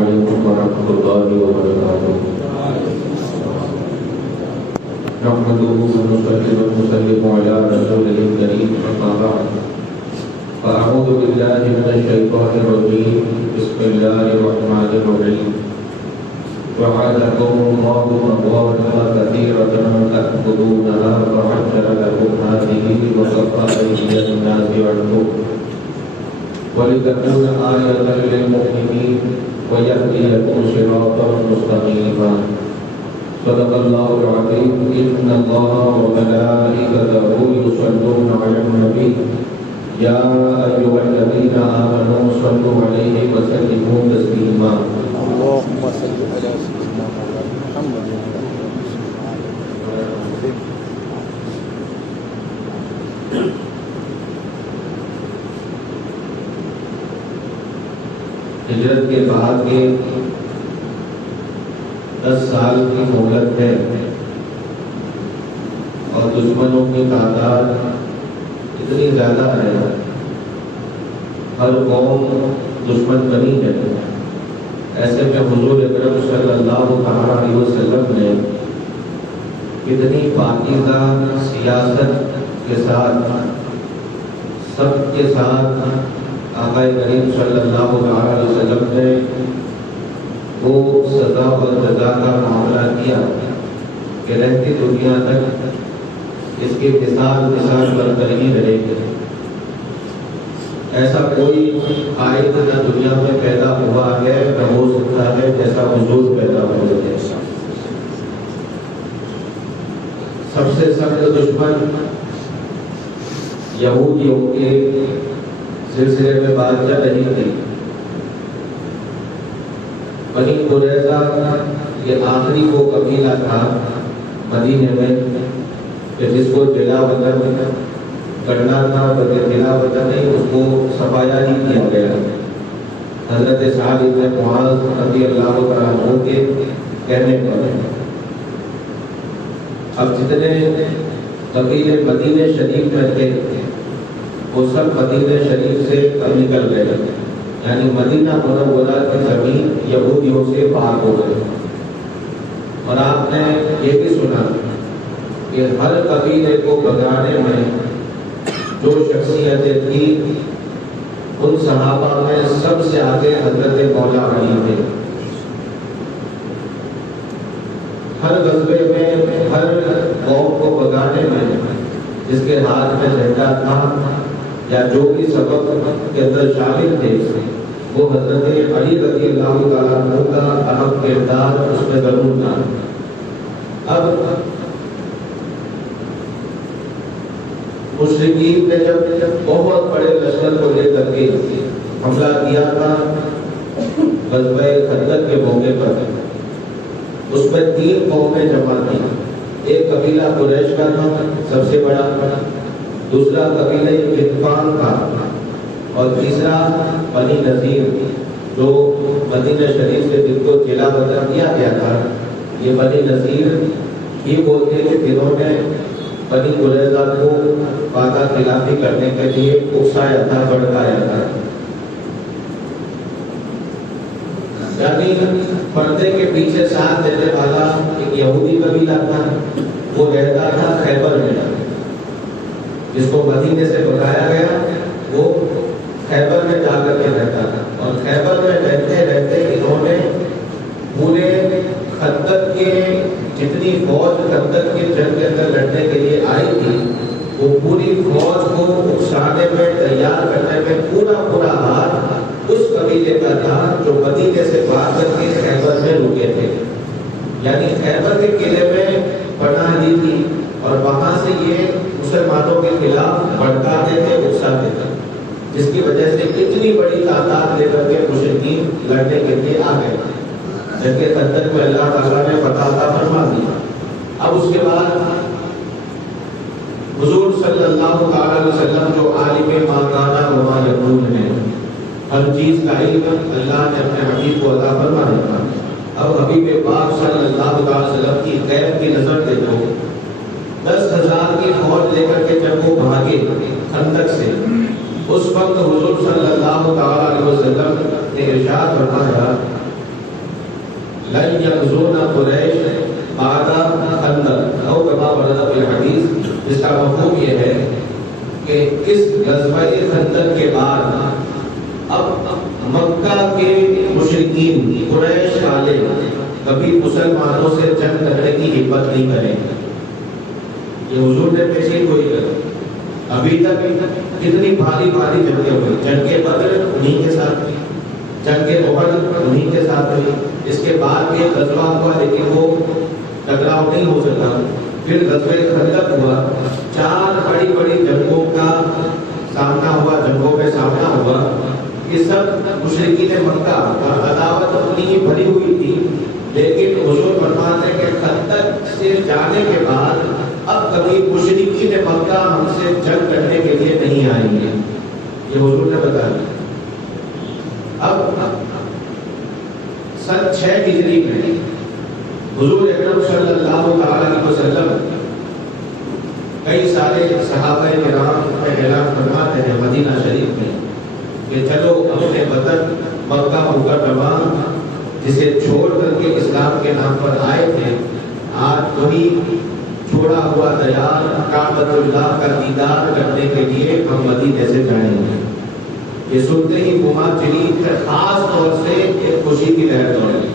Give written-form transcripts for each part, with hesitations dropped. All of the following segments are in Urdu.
علیکم ورحمۃ اللہ وبرکاتہ۔ نحمده ونصلي ونسلم على رسوله الكريم، أما بعد، فأعوذ بالله من الشيطان الرجيم، بسم الله الرحمن الرحيم۔ وعدكم الله مغانم كثيرة تأخذونها فعجل لكم هذه وكف أيدي الناس عنكم ولتكون آية للمؤمنين ويهديكم صراطا مستقيما۔ صدق الله العظيم۔ إن الله وملائكته يصلون على النبي يا أيها الذين آمنوا صلوا عليه وسلموا تسليما۔ اللهم صل على سيدنا محمد ہجرت کے بعد کے 10 سال کی مہلت ہے اور دشمنوں کی تعداد اتنی زیادہ ہے، ہر قوم دشمن بنی ہے۔ ایسے میں حضور اکرم صلی اللہ علیہ وسلم نے کتنی پاکیزہ سیاست کے ساتھ سب کے ساتھ آقا کریم صلی اللہ علیہ وسلم نے وہ سزا اور جزا کا معاملہ کیا کہ رہتی دنیا تک اس کی مثال بن کر ہی رہے گی۔ ایسا کوئی قائد نہ دنیا میں پیدا ہوا ہے نہ ہو سکتا ہے جیسا حضور پیدا ہوئے تھے۔ سب سے سخت دشمن یہودیوں کے سلسلے میں بادشاہ نہیں تھی۔ بنی قریظہ یہ آخری وہ قبیلہ تھا مدینے میں کہ جس کو دلا وطن کرنا تھا، بلکہ دلا وطن نہیں، اس کو صفایا نہیں کیا گیا۔ حضرت سعد بن معاذ رضی اللہ تعالیٰ عنہ کے کہنے پر اب جتنے قبیلے مدینے شریف میں تھے وہ سب مدینہ شریف سے نکل گئے، یعنی مدینہ منورہ کی زمین یہودیوں سے پاک ہو گئی۔ اور آپ نے یہ بھی سنا کہ ہر قبیلے کو بگانے میں جو شخصیتیں تھیں ان صحابہ میں سب سے آگے حضرت مولا علی تھے۔ ہر غزوے میں ہر قوم کو بگانے میں جس کے ہاتھ میں جھنڈا تھا یا جو بھی سبب کے اندر شامل تھے وہ حضرت علی رضی اللہ تعالیٰ عنہ کا اہم کردار اس میں ضرور تھا۔ اب مشرکین نے جب بہت بڑے لشکر کو لے کر کے حملہ کیا تھا غزوہ خندق کے موقع پر، اس میں 3 قومیں جمع تھیں۔ ایک قبیلہ قریش کا تھا سب سے بڑا، دوسرا قبیلہ غطفان تھا اور تیسرا بنی نذیر جو مدینہ شریف سے جن کو جلا وطن دیا گیا تھا۔ یہ بنی نذیر ہی بولتے کہ جنہوں نے بنی قریظہ کو وعدہ خلافی کرنے کے لیے اکسایا تھا، بھڑکایا تھا۔ یعنی پردے کے پیچھے ساتھ دینے والا ایک یہودی قبیلہ تھا، وہ رہتا تھا خیبر میں، جس کو مدینے سے بتایا گیا وہ خیبر میں جا کر کے رہتا تھا۔ اور خیبر میں رہتے رہتے انہوں نے پورے خندق کے جتنی فوج خندق کے جنگ کے اندر لڑنے کے لیے آئی تھی وہ پوری فوج کو اکسانے میں تیار کرنے میں پورا ہاتھ اس قبیلے کا تھا جو مدینے سے باہر کر کے خیبر میں رکے تھے۔ یعنی خیبر کے قلعے میں پناہ لی تھی اور وہاں سے یہ مسلمانوں کے خلاف بھڑکاتے تھے، اکساتے تھے، جس کی وجہ سے اتنی بڑی تعداد لے کر کے مشرکین لڑنے کے لیے آ گئے، جبکہ خندق میں اللہ تعالیٰ نے فتح عطا فرما دیا۔ اب اس کے بعد حضور صلی اللہ علیہ وسلم جو عالم ما کان و ما یکون ہے، ہر چیز کا علم اللہ نے اپنے حبیب کو عطا فرمایا تھا۔ اب حبیب پاک صلی اللہ علیہ وسلم کی غیب کی نظر دیکھو، 10,000 کی فوج لے کر کے جب وہ بھاگے خندق سے، اس وقت حضور صلی اللہ علیہ وسلم نے ارشاد فرمایا لن یغزونا قریش بعد خندق او کما ورد فی الحدیث، جس کا مفہوم یہ ہے کہ اس غزوہ خندق کے بعد اب مکہ کے مشرکین قریش والے کبھی مسلمانوں سے جنگ کرنے کی ہمت نہیں کریں گے. یہ حضور نے پیشین گوئی کر. ابھی تک کتنی بھاری بھاری جنگیں ہوئی. جنگ بدر انہیں کے ساتھ ہوئی، جنگ احد انہیں کے ساتھ ہوئی. اس کے بعد یہ غزوہ ہوا لیکن وہ ٹکراؤ نہیں ہو سکا. پھر غزوہ خندق ہوا. 4 بڑی بڑی جنگوں کا سامنا ہوا، جنگوں میں سامنا ہوا. یہ سب مشرکین مکہ اور عداوت اپنی ہی بھری ہوئی تھی، لیکن حضور فرماتے ہیں کہ خندق سے جانے کے بعد اب کبھی مشرکین مکہ ہم سے جنگ کرنے کے لیے نہیں آئیں گے. یہ حضور نے بتایا. اب سن 6 ہجری میں حضور اکرم صلی اللہ علیہ وسلم کئی سارے صحابہ کرام کا اعلان فرماتے ہیں مدینہ شریف میں کہ چلو اپنے وطن مکہ مکرمہ جسے چھوڑ کر کے اسلام کے نام پر آئے تھے، آج وہی چھوڑا ہوا دیار کعبۃ اللہ کا دیدار کرنے کے لیے ہم مدینے سے جائیں گے. یہ سنتے ہی مہاجرین پر خاص طور سے ایک خوشی کی لہر دوڑی.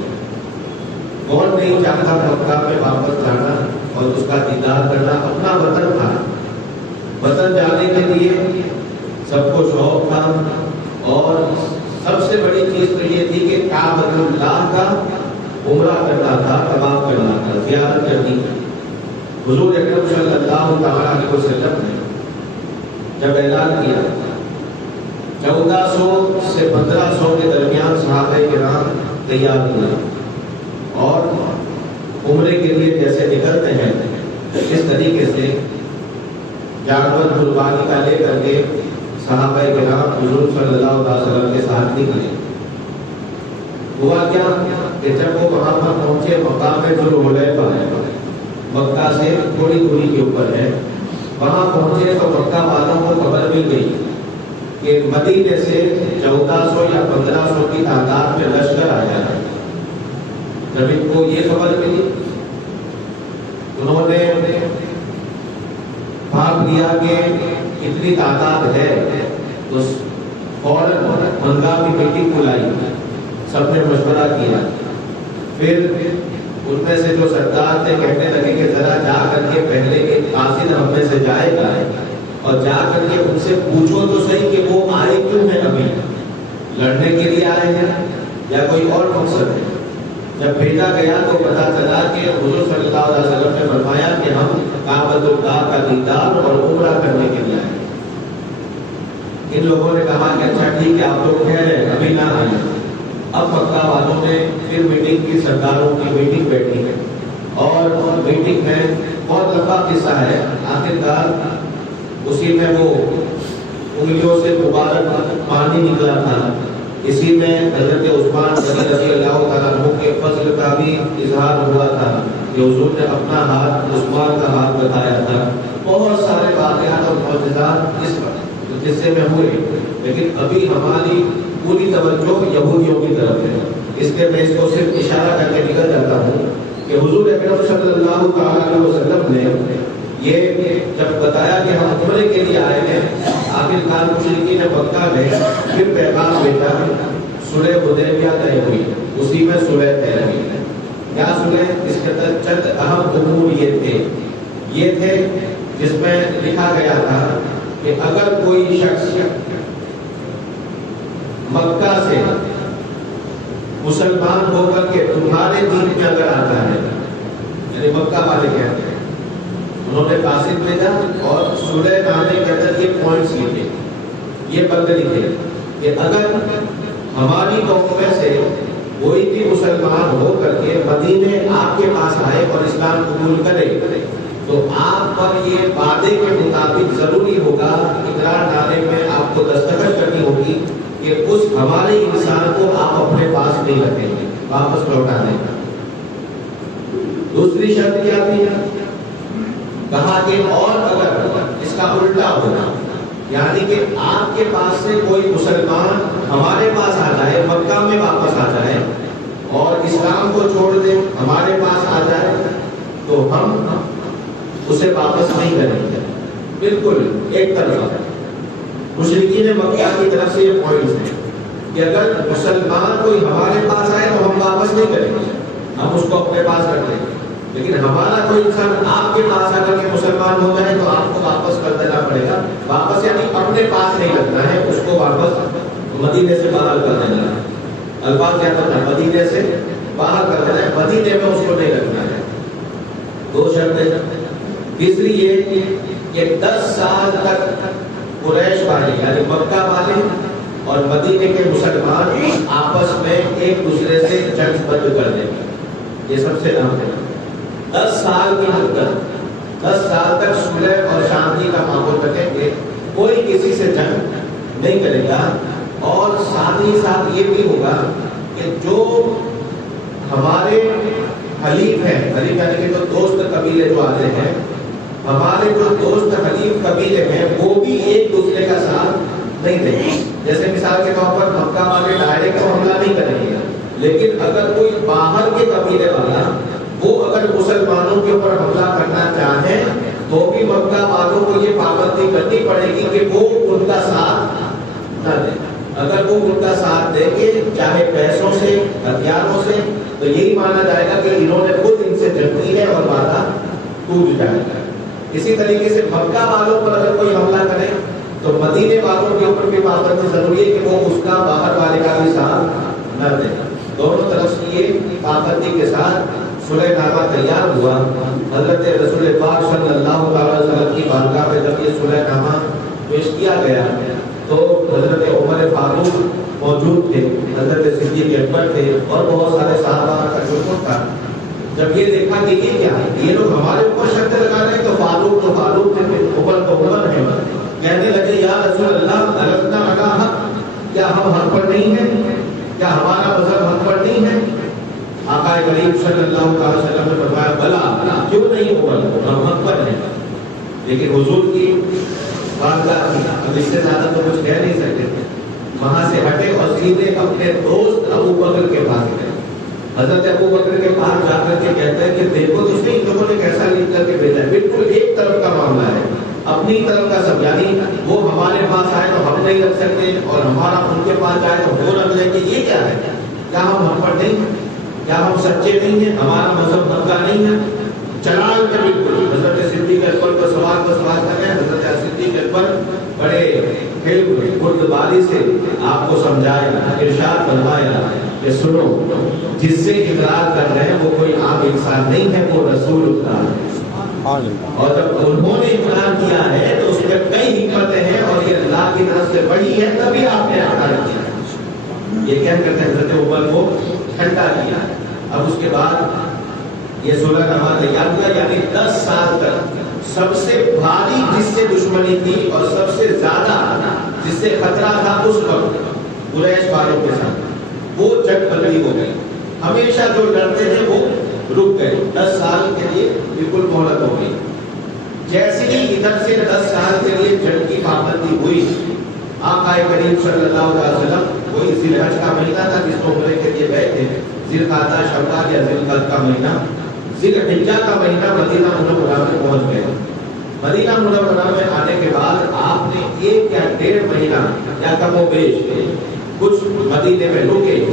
کون نہیں چاہتا مکہ میں واپس جانا اور اس کا دیدار کرنا؟ اپنا وطن تھا. وطن جانے کے لیے سب کو شوق تھا، اور سب سے بڑی چیز تو یہ تھی کہ کعبۃ اللہ کا عمرہ کرنا تھا، طواف کرنا تھا، زیارت کرنی تھی. حضور اکرم صلی اللہ علیہ وسلم نے جب اعلان کیا 1400 سے 1500 کے درمیان صحابہ کرام تیار ہوئے اور عمرے کے لیے جیسے نکلتے ہیں اس طریقے سے جانور قربانی کا لے کر کے صحابہ کرام حضور صلی اللہ علیہ وسلم کے ساتھ نکلے. ہوا کیا کہ جب وہ وہاں پر پہنچے مقام ذوالحلیفہ ہے، مکہ سے تھوڑی دوری کے اوپر ہے، وہاں پہنچے تو مکہ والوں کو خبر مل گئی کہ مدینے سے 1400 یا 1500 کی تعداد میں لشکر آیا ہے. جب ان کو یہ خبر ملی انہوں نے بھاگ لیا کہ اتنی تعداد ہے تو فوراً ہنگامی میٹنگ بلائی. سب نے مشورہ کیا. پھر ان میں سے جو سردار تھے کہنے لگے کہ ذرا جا کر کے پہلے ایک قاصد ہم میں سے جائے گا اور جا کر کے ان سے پوچھو تو صحیح کہ وہ آئے کیوں ہیں، ابھی لڑنے کے لیے آئے ہیں یا کوئی اور مقصد ہے. جب بھیجا گیا تو پتا چلا کہ حضور صلی اللہ علیہ وسلم نے فرمایا کہ ہم کعبۃ اللہ کا دیدار اور عمرہ کرنے کے لیے آئے. ان لوگوں نے کہا کہ اچھا ٹھیک ہے آپ لوگ کہہ رہے ہیں ابھی نہ آئے. اب مکہ والوں نے پھر میٹنگ کی، سرداروں کی میٹنگ بیٹھی ہے اور میٹنگ میں بہت لمبا قصہ ہے. آخرکار اسی میں وہ انگلیوں سے مبارک پانی نکلا تھا. اسی میں حضرت عثمان رضی اللہ تعالیٰ عنہ کے فضل کا بھی اظہار ہوا تھا کہ حضور نے اپنا ہاتھ عثمان کا ہاتھ بتایا تھا. بہت سارے واقعات اور معجزات اس قصے میں ہوئے، لیکن ابھی ہماری پوری توجہ یہودیوں کی طرف ہے. اس لیے میں اس کو صرف اشارہ کر کے نکل جاتا ہوں کہ حضور اکرم صلی اللہ علیہ وسلم نے یہ جب بتایا کہ ہم عمرے کے لیے آئے ہیں، آخرکار مشرکین مکہ نے پھر پیغام بھیجا. صلح حدیبیہ طے ہوئی، اسی میں صلح طے ہوئی. کیا صلح؟ اس کے اندر چند اہم امور یہ تھے جس میں لکھا گیا تھا کہ اگر کوئی شخص مکہ سے مسلمان ہو کر کے تمہارے دین میں اگر آتا ہے، یعنی مکہ والے کہتے ہیں، انہوں نے قاصد بھیجا اور صلح نامے کے اندر یہ پوائنٹس لکھے، یہ بند لکھے کہ اگر ہماری قوم میں سے کوئی بھی مسلمان ہو کر کے مدینے آپ کے پاس آئے اور اسلام قبول کرے تو آپ پر یہ وعدے کے مطابق ضروری ہوگا، اقرار نامے میں آپ کو دستخط کرنی ہوگی کہ اس ہمارے انسان کو آپ اپنے پاس نہیں رکھیں گے، واپس لوٹا دیں گے. دوسری شرط کیا تھی؟ کہا کہ اور اگر اس کا الٹا ہوگا، یعنی کہ آپ کے پاس سے کوئی مسلمان ہمارے پاس آ جائے، مکہ میں واپس آ جائے اور اسلام اسلام کو چھوڑ دے ہمارے پاس آ جائے تو ہم اسے واپس نہیں کریں گے. بالکل ایک طرفہ. مشرکین مکہ کی طرف سے یہ پوائنٹس ہیں کہ اگر مسلمان کوئی ہمارے پاس آئے تو ہم واپس نہیں کریں گے, ہم اس کو اپنے پاس کر دیں گے. لیکن ہمارا کوئی انسان آپ کے پاس آ کر کے مسلمان ہو جائے تو آپ کو واپس کر دینا پڑے گا. واپس یعنی اپنے پاس نہیں رکھنا ہے, اس کو واپس مدینے سے باہر کر دینا ہے. الفاظ کیا کرنا ہے؟ مدینے سے باہر کر دینا ہے, مدینے میں اس کو نہیں رکھنا ہے. 2 شرطیں. تیسری یہ کہ 10 سال تک قریش والے یعنی مکہ والے اور مدینے کے مسلمان آپس میں ایک دوسرے سے جنگ بند کر دیں گے. یہ سب سے اہم ہے. 10 سال کی مدت, 10 سال تک صلح اور شانتی کا ماحول رکھیں گے, کوئی کسی سے جنگ نہیں کرے گا. اور ساتھ ہی ساتھ یہ بھی ہوگا کہ جو ہمارے حلیف ہیں, حلیف یعنی کہ جو دوست قبیلے جو آتے ہیں, ہمارے جو دوست حلیف قبیلے ہیں وہ بھی ایک دوسرے کا ساتھ نہیں دیں گے. جیسے مثال کے طور پر مکہ والے ڈائریکٹ حملہ نہیں کریں گے, لیکن اگر کوئی باہر کے قبیلے والا وہ اگر مسلمانوں کے اوپر حملہ کرنا چاہیں تو بھی مکہ والوں کو یہ پابندی کرنی پڑے گی کہ وہ ان کا ساتھ نہ دیں. اگر وہ ان کا ساتھ دیں گے چاہے پیسوں سے, ہتھیاروں سے, تو یہی مانا جائے گا کہ انہوں نے خود ان سے جنگ کی ہے اور وعدہ ٹوٹ جائے گا. اسی طریقے سے مکہ والوں پر اگر کوئی حملہ کرے تو مدینے والوں کے اوپر بھی پابندی ضروری ہے کہ وہ اس کا باہر والے کا بھی ساتھ نہ دیں. دونوں طرف سے یہ پابندی کے ساتھ صلح نامہ تیار ہوا. حضرت رسول پاک صلی اللہ علیہ وسلم کی بارگاہ میں جب یہ صلح نامہ پیش کیا گیا تو حضرت عمر فاروق موجود تھے, حضرت صدیق اکبر تھے اور بہت سارے صحابہ کا شکر تھا. جب یہ دیکھا کہ یہ کیا ہے, یہ لوگ ہمارے اوپر شرط لگا رہے ہیں, تو فاروق تھے, عمر تو عمر ہے, کہنے لگے یا رسول اللہ الگنا لگا حق, کیا ہم حق پر نہیں ہیں, کیا ہمارا مذہب حق پر نہیں ہے؟ آقا کریم صلی اللہ علیہ وسلم نے فرمایا بلا, کیوں نہیں ہوگا, ہم حق پر ہیں. لیکن حضور کی بارگاہ تھی, اب اس سے زیادہ تو کچھ کہہ نہیں سکتے تھے. وہاں سے ہٹے اور سیدھے اپنے دوست ابو بکر کے پاس گئے. حضرت ابو بکر کے پاس جا کر کے کہتے ہیں کہ دیکھو تو صحیح ان لوگوں نے کیسا لکھ کر کے بھیجا ہے, بالکل ایک طرف کا معاملہ ہے, اپنی طرف کا سب, یعنی وہ ہمارے پاس آئے تو ہم نہیں رکھ سکتے اور ہمارا ان کے پاس جائے تو وہ رکھ لیں گے. یہ کیا ہے, کیا ہم پر نہیں ہیں, کیا ہم سچے نہیں ہیں, ہمارا مذہب حق کا نہیں ہے. چلال میں بالکل حضرت صدیق اکبر کو سوال کر رہے ہیں. حضرت صدیق اکبر بڑے بردباری سے آپ کو سمجھایا, ارشاد فرمایا کہ سنو, جس سے اقرار کر رہے ہیں وہ کوئی عام انسان نہیں ہے, وہ رسول اللہ ہے. اور جب انہوں نے اقرار کیا ہے تو اس میں کئی حکمتیں ہیں اور یہ اللہ کی طرف سے بڑی ہے, تبھی آپ نے اقرار کیا ہے. یہ کہہ کر کے حضرت عمر کو ٹھنڈا کیا. اب اس کے بعد یہ صلح نامہ تیار ہوا, یعنی 10 سال تک سب سے بھاری جس سے دشمنی تھی اور سب سے زیادہ جس سے خطرہ تھا اس وقت قریش والوں کے ساتھ, وہ جنگ بندی ہو گئی. ہمیشہ جو ڈرتے تھے وہ رک گئے. 10 سال کے لیے بالکل مہلت ہو گئی. جیسے ہی ادھر سے 10 سال کے لیے جنگ کی پابندی ہوئی, آقا کریم صلی اللہ علیہ وسلم کوئی ذی الحج کا مہینہ تھا جس کو عمرے کے لیے گئے تھے, ذی القعدہ, شوال یا ذی القعدہ کا مہینہ, ذی الحجہ کا مہینہ مدینہ منورہ میں پہنچ گئے. مدینہ منورہ میں آنے کے بعد آپ نے 1 یا 1.5 مہینہ یا کم و بیش کچھ مدینے میں رکے.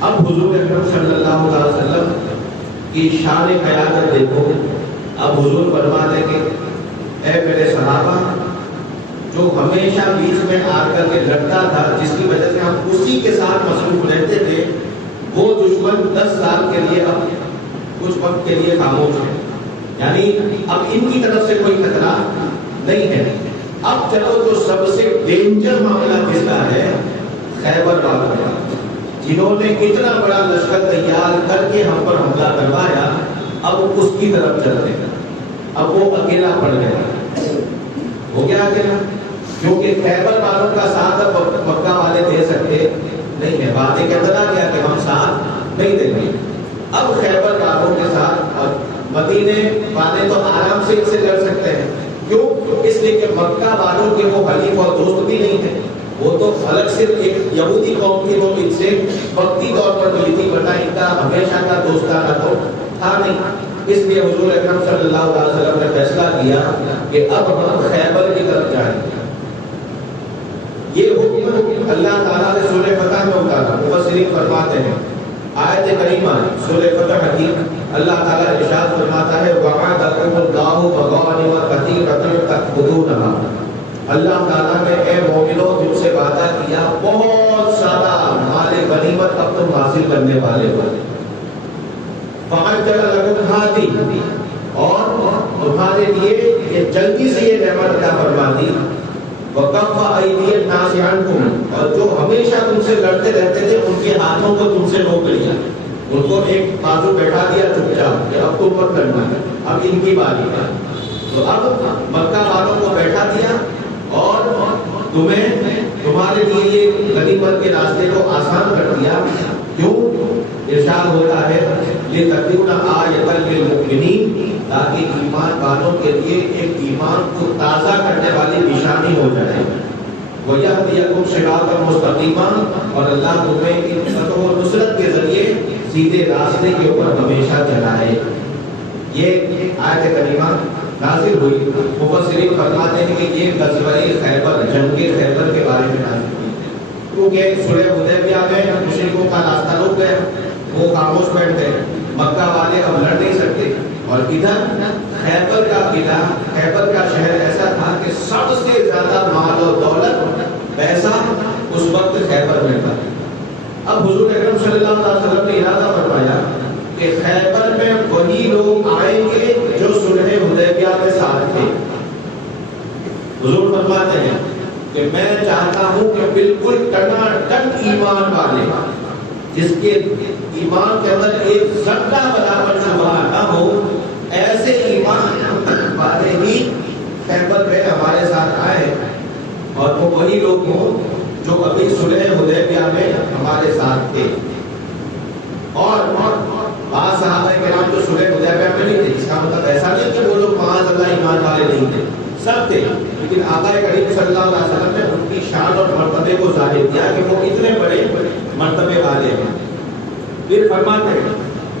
اب حضور اکرم صلی اللہ علیہ وسلم کی شان قیادت دیکھو. اب حضور فرما دیں کہ اے میرے صحابہ, جو ہمیشہ بیچ میں آ کر کے لڑتا تھا, جس کی وجہ سے ہم اسی کے ساتھ مصروف رہتے تھے, وہ دشمن 10 سال کے لیے اب کچھ وقت کے لیے خاموش ہے. یعنی اب ان کی طرف سے کوئی خطرہ نہیں ہے. اب چلو جو سب سے ڈینجر معاملہ جس کا ہے, خیبر والوں کا, جنہوں نے اتنا بڑا لشکر تیار کر کے ہم پر حملہ کروایا, اب اس کی طرف چلتے ہیں. اب وہ اکیلا پڑ گیا, ہو گیا اکیلا, کیونکہ خیبر والوں کا ساتھ اب مکہ والے دے سکتے نہیں ہے. باتیں کہتا رہا گیا کہ ہم ساتھ نہیں دیں گے. اب خیبر والوں کے ساتھ اب مدینے والے تو آرام سے ان سے لڑ سکتے ہیں. کیوں؟ اس لیے کہ مکہ والوں کے وہ حلیف اور دوست بھی نہیں تھے, وہ تو الگ سے ایک یہودی قوم تھی, وہ ان سے وقتی طور پر ملی تھی, ورنہ ان کا ہمیشہ کا دوستانہ تو تھا نہیں، اس لیے حضور اکرم صلی اللہ علیہ وسلم نے فیصلہ کیا کہ اب ہم خیبر کی طرف جائیں گے۔ یہ حکم اللہ تعالیٰ نے سورہ فتح میں اتارا۔ مفسرین فرماتے ہیں آیت کریمہ سورہ فتح کی اللہ تعالیٰ ارشاد فرماتا ہے وَعَدَكُمُ اللَّهُ مَغَانِمَ كَثِيرَةً تَأْخُذُونَهَا، اللہ تعالیٰ نے اے مومنوں تم سے وعدہ کیا بہت سارا مال غنیمت اب تم حاصل کرنے والے ہو۔ فَعَجَّلَ لَكُمْ هَٰذِهِ، اور تمہارے لیے یہ جلدی سے یہ نعمت عطا فرما دی۔ وَكَفَّ أَيْدِيَ النَّاسِ عَنْكُمْ، اور جو ہمیشہ تم سے لڑتے رہتے تھے ان کے ہاتھوں کو تم سے روک لیا، ان کو ایک بازو بیٹھا دیا چپ چاپ کہ اب تم مت لڑنا، اب ان کی باری ہے۔ تو اب مکہ والوں کو بیٹھا دیا اور تمہیں تمہارے لیے یہ غنیمت کے راستے کو آسان کر دیا۔ کیوں؟ ارشاد ہوتا ہے لِتَكُونَ آیَةً لِلْمُؤْمِنِينَ، تاکہ ایمان والوں کے لیے ایک ایمان کو تازہ کرنے والی نشانی ہو جائے۔ وَيَهْدِيَكُمْ صِرَاطًا مُسْتَقِيمًا، اور اللہ تمہیں ان فتح و نصرت کے ذریعے سیدھے راستے کے اوپر ہمیشہ چلائے۔ یہ آیت کریمہ نازل ہوئی۔ مفسرین فرماتے ہیں کہ یہ غزوہ خیبر، جنگ خیبر کے بارے میں نازل ہوئی، کیونکہ صلح حدیبیہ میں مشرکوں کا راستہ رک گیا، وہ خاموش بیٹھ گئے، مکہ والے اب لڑ نہیں سکتے، اور ادھر خیبر کا قلعہ، خیبر کا شہر ایسا تھا کہ سب سے زیادہ مال و دولت، پیسہ اس وقت خیبر میں تھا۔ اب حضور اکرم صلی اللہ علیہ وسلم نے ارادہ فرمایا کہ خیبر میں وہی لوگ آئیں گے جو صلح حدیبیہ میں ساتھ تھے۔ حضور فرماتے ہیں کہ میں چاہتا ہوں کہ بالکل ٹناٹن ایمان والے، جس کے ایمان کے اندر ایک ذرہ برابر شبہ نہ ہو، ایسے ایمان والے ہی خیبر میں ہمارے ساتھ آئے، اور وہ وہی لوگ ہوں جو ابھی صلح حدیبیہ میں ہمارے ساتھ تھے۔ اور بعض صحابہ کرام جو صلح حدیبیہ میں نہیں تھے، اس کا مطلب ایسا نہیں کہ وہ لوگ معاذ اللہ ایمان والے نہیں تھے، سب تھے، لیکن آقا کریم صلی اللہ علیہ وسلم نے ان کی شان اور مرتبے کو ظاہر کیا کہ وہ اتنے بڑے مرتبے والے ہیں۔ پھر فرماتے ہیں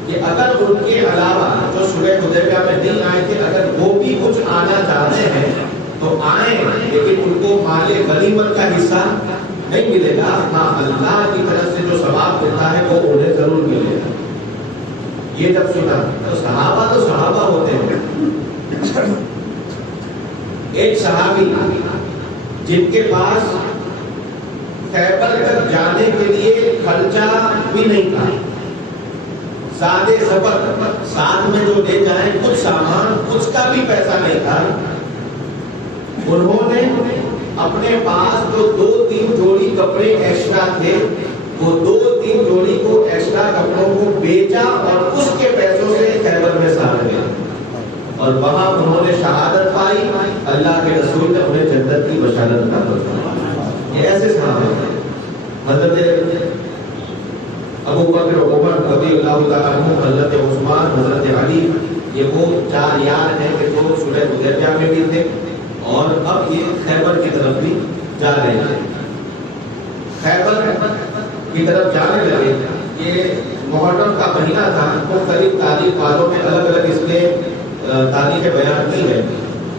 کہ اگر ان کے علاوہ جو صلح حدیبیہ میں نہیں آئے تھے، اگر وہ بھی کچھ آنا چاہتے ہیں تو آئیں، لیکن ان کو مال غنیمت کا حصہ نہیں ملے گا، ہاں اللہ کی طرف سے جو ثواب ملتا ہے وہ انہیں ضرور ملے گا۔ یہ جب سنا تو صحابہ ہوتے ہیں۔ ایک صحابی جن کے پاس خیبر تک جانے کے لیے خرچہ بھی نہیں تھا، سادے سفر، ساتھ میں جو لے جائیں کچھ سامان، اس کا بھی پیسہ نہیں تھا، انہوں نے اپنے پاس جو 2-3 جوڑی کپڑے ایکسٹرا تھے، وہ 2-3 جوڑی کو ایکسٹرا کپڑوں کو بیچا اور اس کے پیسوں سے خیبر میں ساتھ گئے، اور وہاں انہوں نے شہادت پائی، اللہ کے رسول نے انہیں جنت کی بشارت عطا فرمائی۔ یہ ایسے صحابہ ہیں۔ حضرت ابو بکر عمر رضی اللہ تعالیٰ عنہ، حضرت عثمان، حضرت علی، یہ وہ 4 یار ہیں کہ جو صلح حدیبیہ میں بھی تھے اور اب یہ خیبر کی طرف بھی جا رہے ہیں۔ خیبر کی طرف جانے لگے، یہ محرم کا مہینہ تھا، مختلف تاریخ والوں نے الگ الگ اس میں تاریخیں بیان کی ہے،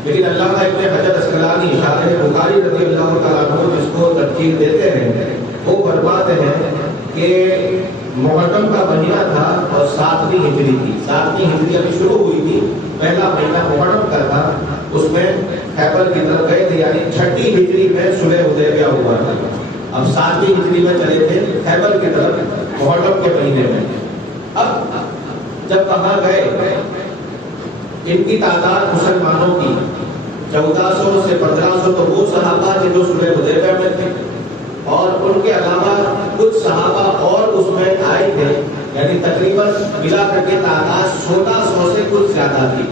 لیکن علامہ ابن حجر اسقلانی شارح بخاری رضی اللہ تعالیٰ عنہ جس کو ترجیح دیتے ہیں، وہ فرماتے ہیں کہ محرم کا مہینہ تھا اور 7ویں ہجری تھی، 7ویں ہجری ابھی شروع ہوئی تھی، پہلا مہینہ محرم کا تھا، اس میں خیبر کی طرف گئے تھے، یعنی 6ٹھی ہجری میں صلح حدیبیہ ہوا تھا، اب 7ویں ہجری میں چلے تھے خیبر کی طرف محرم کے مہینے میں۔ اب جب وہاں گئے، ان کی تعداد مسلمانوں کی 1400 سے 1500 تو وہ صحابہ تھے جو صلح حدیبیہ میں تھے، اور ان کے علاوہ کچھ صحابہ اور اس میں آئے تھے، یعنی تقریباً ملا کر کے تعداد 1600 سے کچھ زیادہ تھی،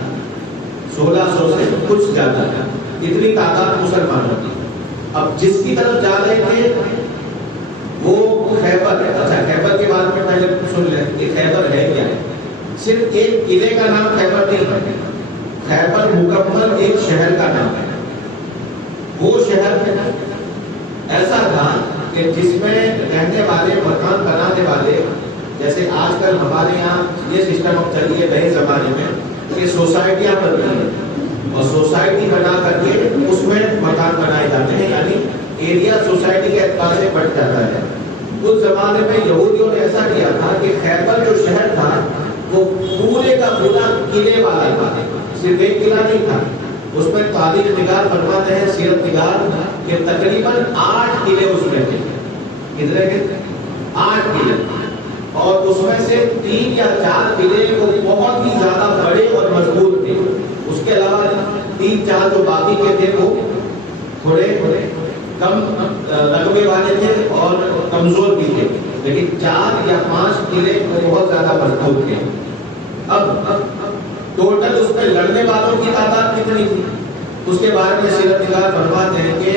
1600 سے کچھ زیادہ تھی، اتنی تعداد مسلمانوں کی۔ اب جس کی طرف جا رہے تھے وہ خیبر ہے۔ اچھا، خیبر کے بارے میں پہلے سن لیں کہ خیبر ہے کیا ہے۔ صرف ایک قلعے کا نام خیبر نہیں ہے، خیبر مکمل ایک شہر کا نام ہے۔ وہ شہر ایسا تھا کہ جس میں رہنے والے، مکان بنانے والے، جیسے آج کل ہمارے یہاں یہ سسٹم اب چلیے نئے زمانے میں کہ سوسائٹیاں بنتی ہیں اور سوسائٹی بنا کر کے اس میں مکان بنائے جاتے ہیں، یعنی ایریا سوسائٹی کے اعتبار سے بٹ جاتا ہے۔ اس زمانے میں یہودیوں نے ایسا کیا تھا کہ خیبر جو شہر تھا وہ پورے کا پورا قلعے والا تھا، صرف ایک قلعہ نہیں تھا۔ اس میں تاریخ نگار فرماتے ہیں، سیرت نگار، کہ تقریباً 8 قلعے اس میں تھے۔ کتنے کے؟ 8 قلعے، اور اس میں سے 3 یا 4 قلعے وہ بہت ہی زیادہ بڑے اور مضبوط تھے۔ اس کے علاوہ 3-4 جو باقی کے تھے وہ تھوڑے کم رقبے والے تھے اور کمزور بھی تھے، لیکن 4 یا 5 قلعے وہ بہت زیادہ مضبوط تھے۔ اب ٹوٹل اس میں لڑنے والوں کی تعداد کتنی تھی اس کے بارے میں سیرت نگار فرماتے ہیں کہ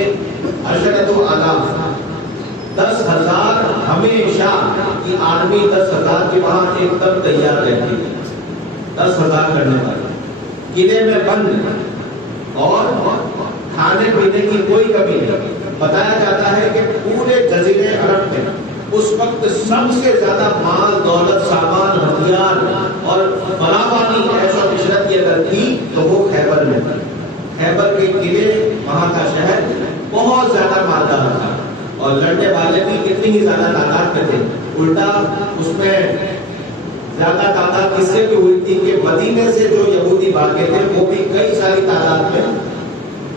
عشرۃ آلاف، 10,000 ہمیشہ کی آرمی 10,000 کی وہاں ایک دم تیار رہتی ہے، 10,000 لڑنے والے قلعے میں بند، اور کھانے پینے کی کوئی کمی نہیں۔ بتایا جاتا ہے کہ پورے جزیرے عرب میں اس وقت سب سے زیادہ مال دولت سامان ہتھیار اور فراوانی عیش و عشرت کی اگر تھی تو وہ خیبر میں تھی۔ خیبر کے قلعے، وہاں کا شہر بہت زیادہ مالدار تھا، اور لڑنے والے بھی کتنی ہی زیادہ تعداد میں تھے۔ الٹا اس میں زیادہ تعداد کس سے بھی ہوئی تھی کہ مدینے سے جو یہودی بھاگے تھے وہ بھی کئی ساری تعداد میں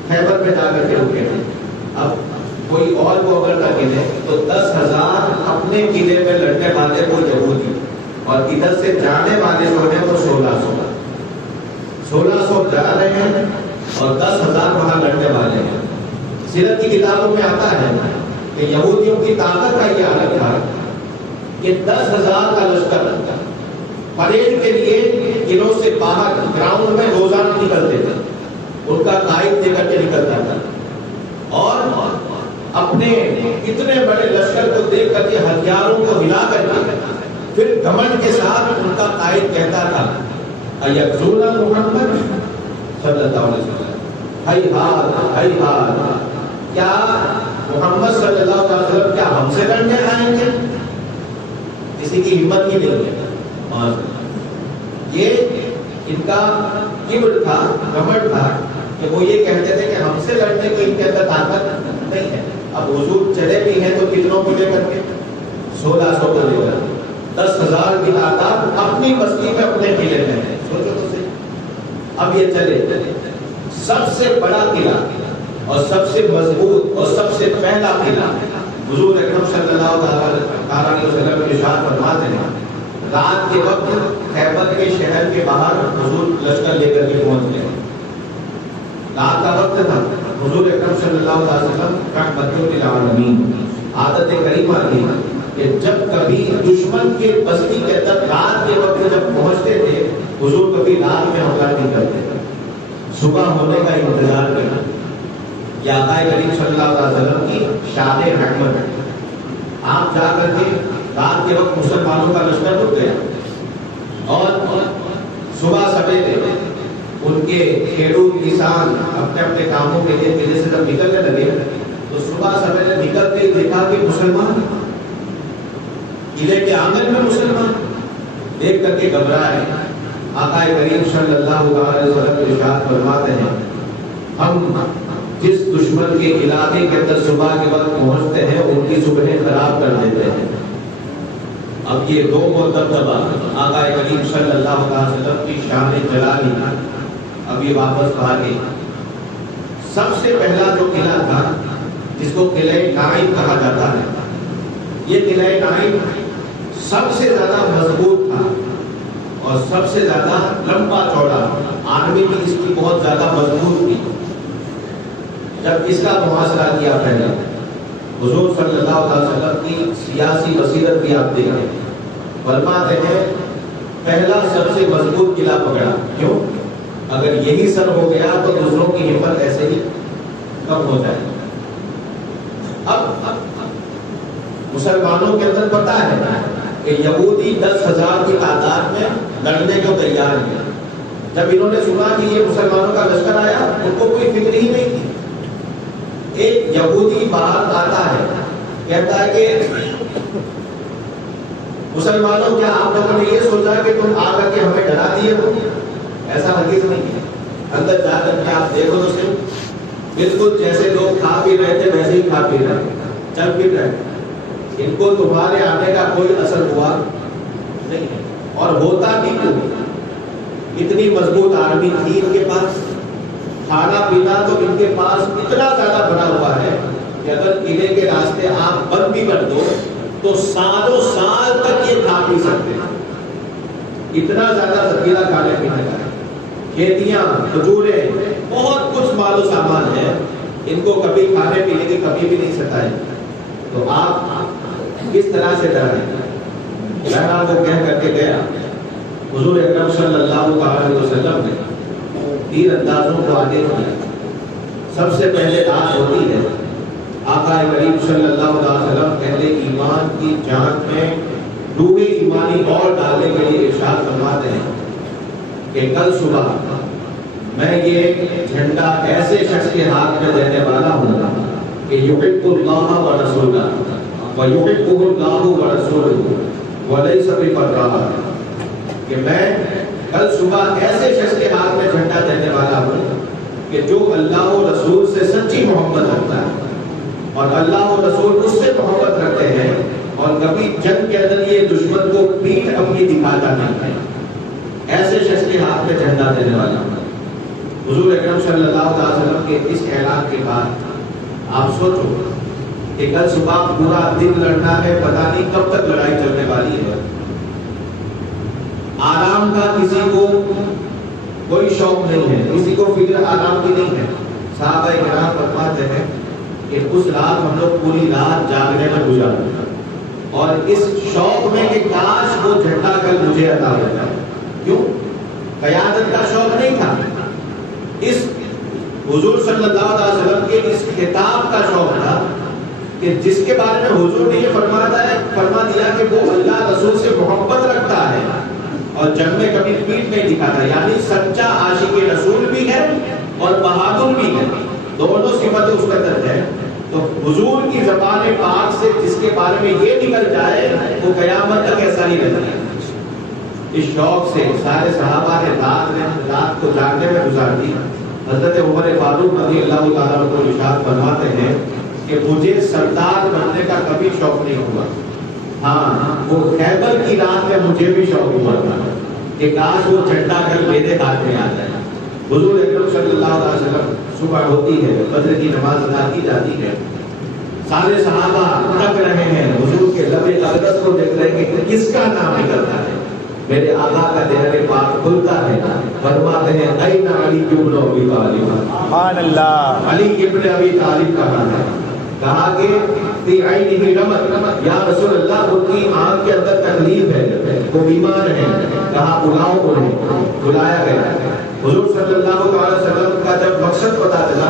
خیبر میں جا کر کے رکے تھے۔ اب کوئی اور کو اگر نہ گنے تو 10,000 اپنے قلعے میں لڑنے والے وہ یہودی، اور ادھر سے جانے والے جو ہیں وہ 1600 جا رہے ہیں اور 10,000 وہاں لڑنے والے ہیں۔ سیرت کی کتابوں میں آتا ہے کہ یہودیوں کی طاقت کا یہ حالت تھا کہ 10,000 کا لشکر پریڈ کے لیے قلعوں سے باہر گراؤنڈ میں روزانہ نکلتے تھے، ان کا قائد دے کر کے نکلتا تھا، اور اپنے اتنے بڑے لشکر کو دیکھ کر کے ہتھیاروں کو ہلا کر کے پھر گھمنڈ کے ساتھ ان کا قائد کہتا تھا ایغزون محمد صلی اللہ علیہ وسلم، ہی ہاتھ، کیا محمد صلی اللہ علیہ وسلم کیا ہم سے لڑنے آئیں گے؟ کسی کی ہمت ہی نہیں ہے۔ یہ ان کا کبر تھا، گھمنڈ تھا، کہ وہ یہ کہتے تھے کہ ہم سے لڑنے کی ان کے اندر طاقت نہیں ہے۔ اب حضور چلے بھی ہیں تو کتنوں کو لے کر کے؟ 1600 کو لے کر، 10,000 کی تعداد اپنی بستی میں اپنے قلعے میں ہے۔ سوچو تو صحیح۔ اب یہ چلے، سب سے بڑا قلعہ اور سب سے مضبوط اور سب سے پہلا قلعہ حضور اکرم صلی اللہ علیہ وسلم ارشاد فرماتے ہیں، رات کے وقت خیبر کے شہر کے باہر حضور لشکر لے کر کے پہنچ گئے۔ رات کا وقت تھا، حضور اکرم صلی اللہ علیہ وسلم رحمت للعالمین، عادت کریمہ تھی کہ جب کبھی دشمن کے بستی کے تک رات کے وقت جب پہنچتے تھے، حضور کبھی رات میں حملہ نہیں کرتے تھے، صبح ہونے کا انتظار کرنا۔ یہ آقا کریم صلی اللہ علیہ وسلم کی شان رحمت ہے۔ آپ جا کر کے رات کے وقت مسلمانوں کا لشکر رک گیا، اور صبح سویرے ان کے کھیڑو کسان اپنے اپنے کاموں کے لیے قلعے سے جب نکلنے لگے تو صبح سویرے نکل کے دیکھا کہ مسلمان قلعے کے آنگن میں مسلمان، دیکھ کر کے گھبرائے۔ آقا کریم صلی اللہ علیہ وسلم ارشاد فرماتے ہیں، ہم جس دشمن کے علاقے کے اندر صبح کے وقت پہنچتے ہیں ان کی صبحیں خراب کر دیتے ہیں۔ اب یہ دو مرتبہ آقا کریم صلی اللہ علیہ وسلم کی شان جلالی اب یہ واپس بھاگے۔ سب سے پہلا جو قلعہ تھا جس کو قلعہ نائب کہا جاتا ہے، یہ قلعہ نائب سب سے زیادہ مضبوط تھا اور سب سے زیادہ لمبا چوڑا، آرمی بھی اس کی بہت زیادہ مضبوط تھی۔ جب اس کا محاصرہ کیا پہلے، حضور صلی اللہ علیہ وسلم کی سیاسی بصیرت بھی آپ دیکھیں، فرماتے ہیں پہلا سب سے مضبوط قلعہ پکڑا۔ کیوں؟ اگر یہی سر ہو گیا تو دوسروں کی ہمت ایسے ہی کم ہو جائے۔ اب مسلمانوں کے اندر پتہ ہے کہ یہودی 10,000 کی تعداد میں لڑنے کو تیار ہیں۔ جب انہوں نے سنا کہ یہ مسلمانوں کا لشکر آیا، ان کو کوئی فکر ہی نہیں تھی۔ ایک یہودی باہر آتا ہے، کہتا ہے کہ مسلمانوں کیا آپ لوگوں نے یہ سوچا کہ تم آ کر کے ہمیں ڈرا دیے ہو؟ ایسا ہرگز نہیں ہے. اندر جا کر کے آپ دیکھو تو صرف بالکل جیسے لوگ کھا پی رہے تھے ویسے ہی کھا پی رہے ہیں, چل پھر رہے ہیں. ان کو تمہارے آنے کا کوئی اثر ہوا نہیں ہے. اور ہوتا بھی کیوں؟ اتنی مضبوط آرمی تھی ان کے پاس, کھانا پینا تو ان کے پاس اتنا زیادہ بنا ہوا ہے کہ اگر قلعے کے راستے آپ بند بھی کر دو تو سالوں سال تک یہ کھا پی سکتے ہیں. اتنا زیادہ ذخیرہ کھانے پینے کا ہے. کھیتیاں, کھجوریں, بہت کچھ مال و سامان ہے. ان کو کبھی کھانے پینے کی کمی بھی نہیں ستائی. تو آپ کس طرح سے ڈرائیں؟ بہرحال وہ کہہ کر کے گیا. حضور اکرم صلی اللہ علیہ وسلم نے تیر اندازوں کو آگے کیا. سب سے پہلے بات ہوتی ہے آقا کریم صلی اللہ علیہ وسلم پہلے ایمان کی جان میں ڈوبے ایمانی اور ڈالنے کے لیے ارشاد فرماتے ہیں کہ کل صبح میں یہ جھنڈا ایسے شخص کے ہاتھ میں دینے والا ہوں کہ یحب اللہ و رسولہ و یحبہ اللہ و رسولہ ولیس بفراء, کہ میں کل صبح ایسے شخص کے ہاتھ میں جھنڈا دینے والا ہوں کہ جو اللہ و رسول سے سچی محبت رکھتا ہے اور اللہ و رسول اس سے محبت رکھتے ہیں اور کبھی جنگ کے اندر یہ دشمن کو پیٹھ اپنی دکھاتا نہیں ہے. ایسے شخص کے ہاتھ میں جھنڈا دینے والا ہوں. حضور اکرم صلی اللہ علیہ وسلم کے اس اعلان کے بعد آپ سوچو کہ کل صبح پورا دن لڑنا ہے, پتہ نہیں کب تک لڑائی چلنے والی ہے. آرام کا کسی کو کوئی شوق نہیں ہے, کسی کو فکر آرام کی نہیں ہے. صحابہ کرام فرماتے ہیں کہ اس رات ہم لوگ پوری رات جاگنے میں گزارے اور اس شوق میں کہ کاش وہ جھنڈا کل مجھے عطا ہو جائے. کیوں؟ قیادت کا شوق نہیں تھا, اس حضور صلی اللہ علیہ وسلم کے اس خطاب کا شوق تھا کہ جس کے بارے میں حضور نے یہ فرما دیا کہ وہ اللہ رسول سے محبت رکھتا ہے اور جنگ میں کبھی پیٹھ نہیں دکھاتا. یعنی سچا عاشق رسول بھی ہے اور بہادر بھی ہے, دونوں صفتیں اس کے اندر ہے. تو حضور کی زبان پاک سے جس کے بارے میں یہ نکل جائے وہ قیامت تک ایسا نہیں رہتا ہے. اس شوق سے سارے صحابہ نے رات کو جاگنے میں گزار دی. حضرت عمر فاروق رضی اللہ تعالیٰ عنہ ارشاد فرماتے ہیں کہ مجھے سردار بننے کا کبھی شوق نہیں ہوا. ہاں, وہ خیبر کی رات میں مجھے بھی شوق ہوا تھا کہ کاش وہ جھنڈا کل میرے ہاتھ میں آ جائے. حضور اکرم صلی اللہ علیہ وسلم صبح ہوتی ہے, فجر کی نماز ادا کی جاتی ہے, سارے صحابہ تک رہے ہیں, حضور کے لب اقدس کو دیکھ رہے ہیں کہ کس کا نام نکلتا ہے. میرے آقا کا دہن پاک کھلتا ہے, فرماتے ہیں این علی ابن ابی طالب. سبحان اللہ. علی ابن ابی طالب کہا ہے, کہا کہ فی عینہ رمد, یا رسول اللہ ان کی آنکھ کے اندر تکلیف ہے, وہ بیمار ہیں. کہا بلاؤ انہیں, بلایا گیا. حضور صلی اللہ علیہ وسلم کا جب مقصد پتا چلا,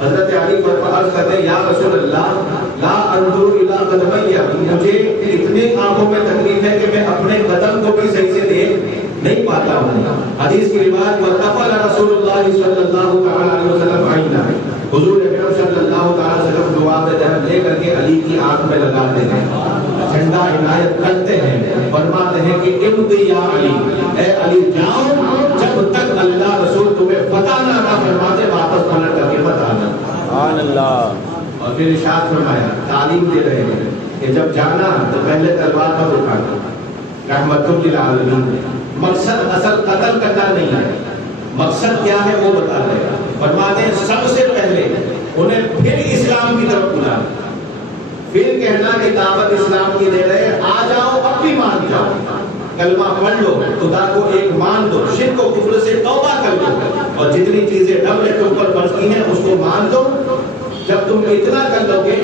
حضرت علی پر عرض کرتے یا رسول اللہ لا انظر الی قدمی, مجھے اتنے آنکھوں میں تکلیف ہے کہ میں اپنے قدم کو بھی صحیح سے دیکھ نہیں پاتا ہوں. حدیث کی روایت وتقل رسول اللہ صلی اللہ علیہ وسلم عینہ, حضور اکرم صلی اللہ علیہ وسلم جواب دہن لے کر کے علی کی آنکھ میں لگاتے ہیں, جھنڈا عنایت کرتے ہیں, فرماتے ہیں کہ امضی یا علی, اے علی جاؤ, جب تک اللہ رسول تمہیں فتح نہ عطا فرماتے واپس پلٹ کر کے مت آنا. سبحان اللہ. اور پھر ارشاد فرمایا, تعلیم دے رہے ہیں کہ جب جانا تو پہلے تلوار پر اٹھانا, رحمت للعالمین. مقصد اصل قتل کرنا نہیں ہے, مقصد کیا ہے وہ بتا رہے ہیں. فرماتے ہیں سب سے پہلے انہیں پھر اسلام کی طرف بلانا, پھر کہنا کہ دعوت اسلام کی دے رہے ہیں, آ جاؤ اب بھی مان جاؤ, کلمہ پڑھ لو, خدا کو ایک مان دو, شرک و کفر سے توبہ کر لو, اور جتنی چیزیں رب نے تم پر فرض کی ہیں اس کو مان دو. جب تم اتنا کر لو گے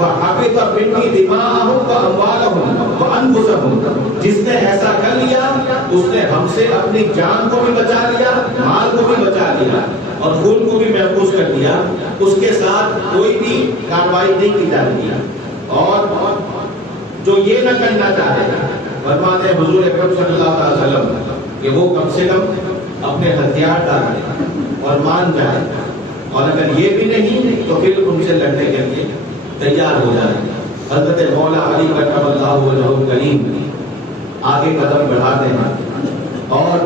وَحَبِطَ مِنِّي دِمَاءُهُمْ وَأَمْوَالُهُمْ وَأَنفُسَهُمْ, جس نے ایسا کر لیا اس نے ہم سے اپنی جان کو بھی بچا لیا, مال کو بھی بچا لیا اور خون کو بھی محفوظ کر دیا. اس کے ساتھ کوئی بھی کارروائی نہیں کی جاتی. اور جو یہ نہ کرنا چاہے, فرماتے ہیں حضور اکرم صلی اللہ علیہ وسلم کہ وہ کم سے کم اپنے ہتھیار ڈالیں اور مان جائیں, اور اگر یہ بھی نہیں تو پھر ان سے لڑنے کے لیے تیار ہو جائیں. حضرت مولا علی کرم اللہ وجہہ کریم آگے قدم بڑھاتے ہیں اور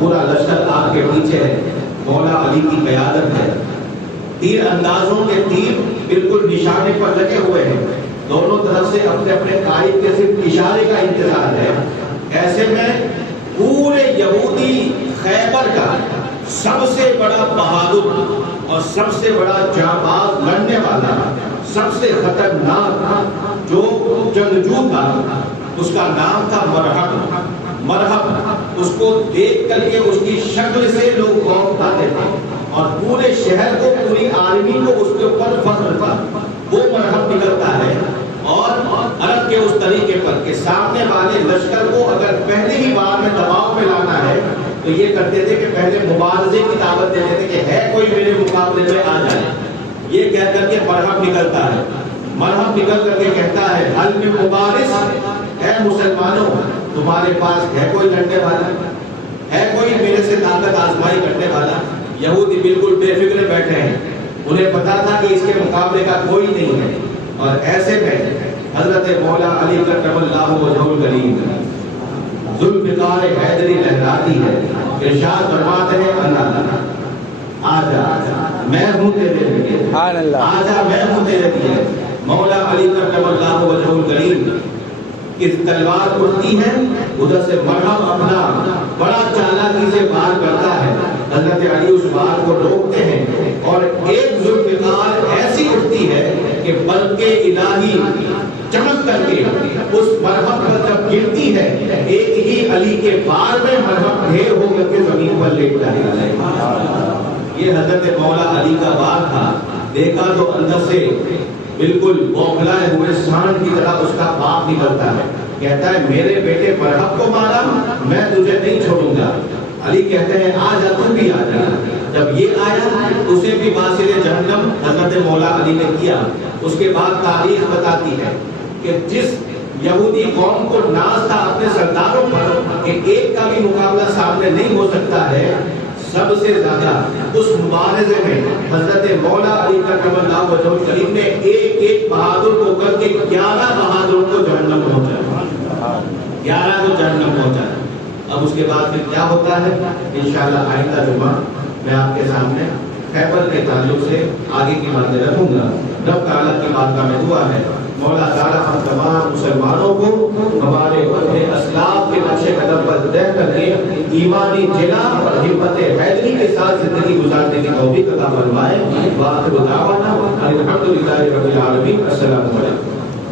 پورا لشکر آپ کے پیچھے ہے، مولا علی کی قیادت ہے، تیر اندازوں کے تیر بالکل نشانے پر لگے ہوئے ہیں، دونوں طرف سے اپنے اپنے قائد کے صرف اشارے کا انتظار ہے۔ ایسے میں پورے یہودی خیبر کا سب سے بڑا بہادر اور سب سے بڑا جانباز لڑنے والا، سب سے خطرناک جو جنگجو تھا، اس کا نام تھا مرحب۔ مرحب اس کو دیکھ کر کے اس کی شکل سے لوگ قوم کھاتے تھے اور پورے شہر کو، پوری آرمی کو اس کے اوپر فخر تھا۔ وہ مرحب نکلتا ہے اور عرب کے اس طریقے پر کہ سامنے والے لشکر کو اگر پہلی ہی بار میں دباؤ میں لانا ہے تو یہ کرتے تھے کہ پہلے مبارزے کی دعوت دیتے تھے کہ ہے کوئی میرے مقابلے میں آ جائے۔ یہ کہہ کر کے مرحب نکلتا ہے، مرحب نکل کر کے کہتا ہے حل میں مبارز، اے مسلمانوں تمہارے پاس ہے کوئی لڑنے والا، ہے کوئی میرے سے طاقت آزمائی کرنے والا؟ یہودی بالکل بے فکر بیٹھے ہیں، انہیں پتا تھا کہ اس کے مقابلے کا کوئی نہیں ہے۔ اور ایسے میں حضرت مولا علی کرم اللہ وجہہ الکریم ذوالفقار حیدری لہراتی ہے، ارشاد فرماتے ہیں اللہ آجا میں ہوں تیرے لیے، آجا میں ہوں تیرے لیے۔ مولا علی کرم اللہ وجہہ الکریم کی تلوار اٹھتی ہے، ادھر سے مرحب اپنا بڑا چالاکی سے وار کرتا ہے، حضرت علی اس وار کو روکتے ہیں اور ایک ذوالفقار ایسی اٹھتی ہے کہ برق الہی چمک کر کے اس مرحب پر جب گرتی ہے، ایک ہی علی کے وار میں مرحب ڈھیر ہو کر کے زمین پر لیٹ جاتا ہے۔ یہ حضرت مولا علی کا وار تھا، دیکھا تو اندر سے بالکل بوکھلائے ہوئے سانڈ کی طرح اس کا باپ نکلتا ہے، کہتا ہے میرے بیٹے مرحب کو مارا، میں تجھے نہیں چھوڑوں گا۔ علی کہتے ہیں آ جا، تو بھی آ جا۔ جب یہ آیا اسے بھی واصل جہنم حضرت مولا علی نے کیا۔ اس کے بعد تاریخ بتاتی ہے کہ جس یہودی قوم کو ناز تھا اپنے سرداروں پر کہ ایک کا بھی مقابلہ سامنے نہیں ہو سکتا ہے، سب سے زیادہ اس مبارزے میں حضرت مولا علی کرم اللہ وجہہ الکریم نے ایک ایک بہادر کو کر کے 11 بہادروں کو جہنم پہنچایا، 11 کو جہنم پہنچایا۔ اب اس کے بعد پھر کیا ہوتا ہے انشاءاللہ آئندہ جمعہ میں آپ کے سامنے خیبر کے تعلق سے آگے کی باتیں رکھوں گا۔ رب تعالیٰ کی بارگاہ میں دعا ہے مولا تعالیٰ ہم تمام مسلمانوں کو ہمارے اپنے اسلاف کے نقشے قدم پر رہ کر کے ایمانی جنا اور ہمت حیدری کے ساتھ زندگی گزارنے کی توفیق عطا فرمائے۔ وآخر دعوانا الحمدللہ رب العالمین۔ السلام علیکم۔